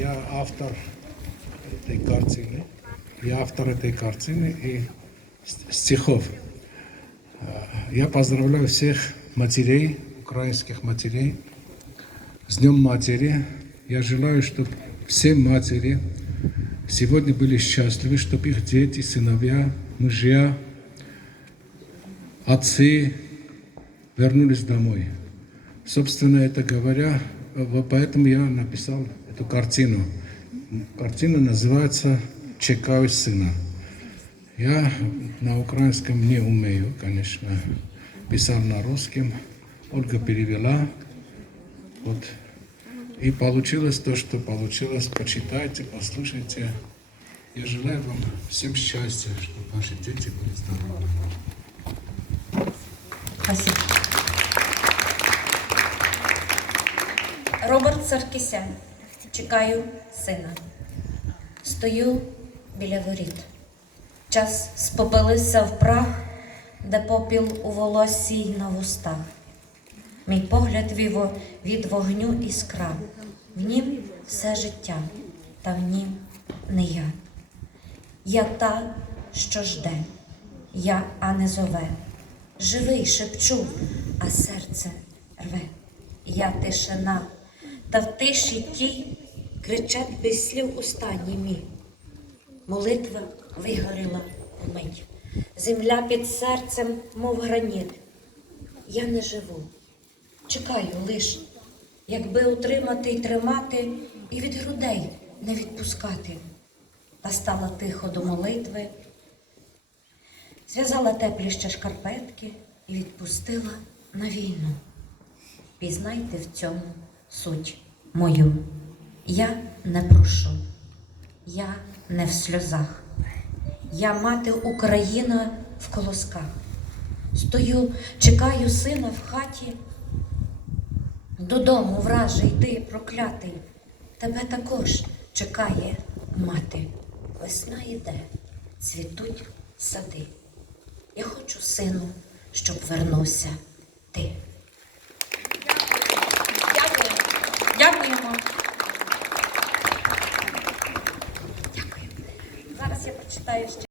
Я автор этой картины. Я автор этой картины и ст- стихов. А, Я поздравляю всех матерей, украинских матерей, с Днем Матери. Я желаю, чтобы все матери сегодня были счастливы, чтобы их дети, сыновья, мужья, отцы вернулись домой. Собственно, это говоря, поэтому я написал эту картину. Картина называется «Чекаю сына». Я на украинском не умею, конечно. Писал на русском. Ольга перевела. Вот. И получилось то, что получилось. Почитайте, послушайте. Я желаю вам всем счастья, чтобы ваши дети были здоровы. Спасибо. Роберт Саркісян. Чекаю сина. Стою біля воріт. Час спопилився в прах, де попіл у волоссі й на вустах. Мій погляд віво від вогню іскра. В нім все життя, та в нім не я. Я та, що жде, я, а не зове. Живий шепчу, а серце рве. Я тишина, та в тиші тій кричать без слів останні мій. Молитва вигоріла вмить. Земля під серцем, мов граніт. Я не живу, чекаю лиш, якби утримати й тримати, і від грудей не відпускати. Та стала тихо до молитви, зв'язала теплі ще шкарпетки і відпустила на війну. Пізнайте в цьому суть мою. Я не прошу, я не в сльозах. Я мати Україна в колосках. Стою, чекаю сина в хаті. Додому, враже, йди, проклятий. Тебе також чекає мати. Весна йде, цвітуть сади. Я хочу, сину, щоб вернувся ти. রাস্তায় এসছে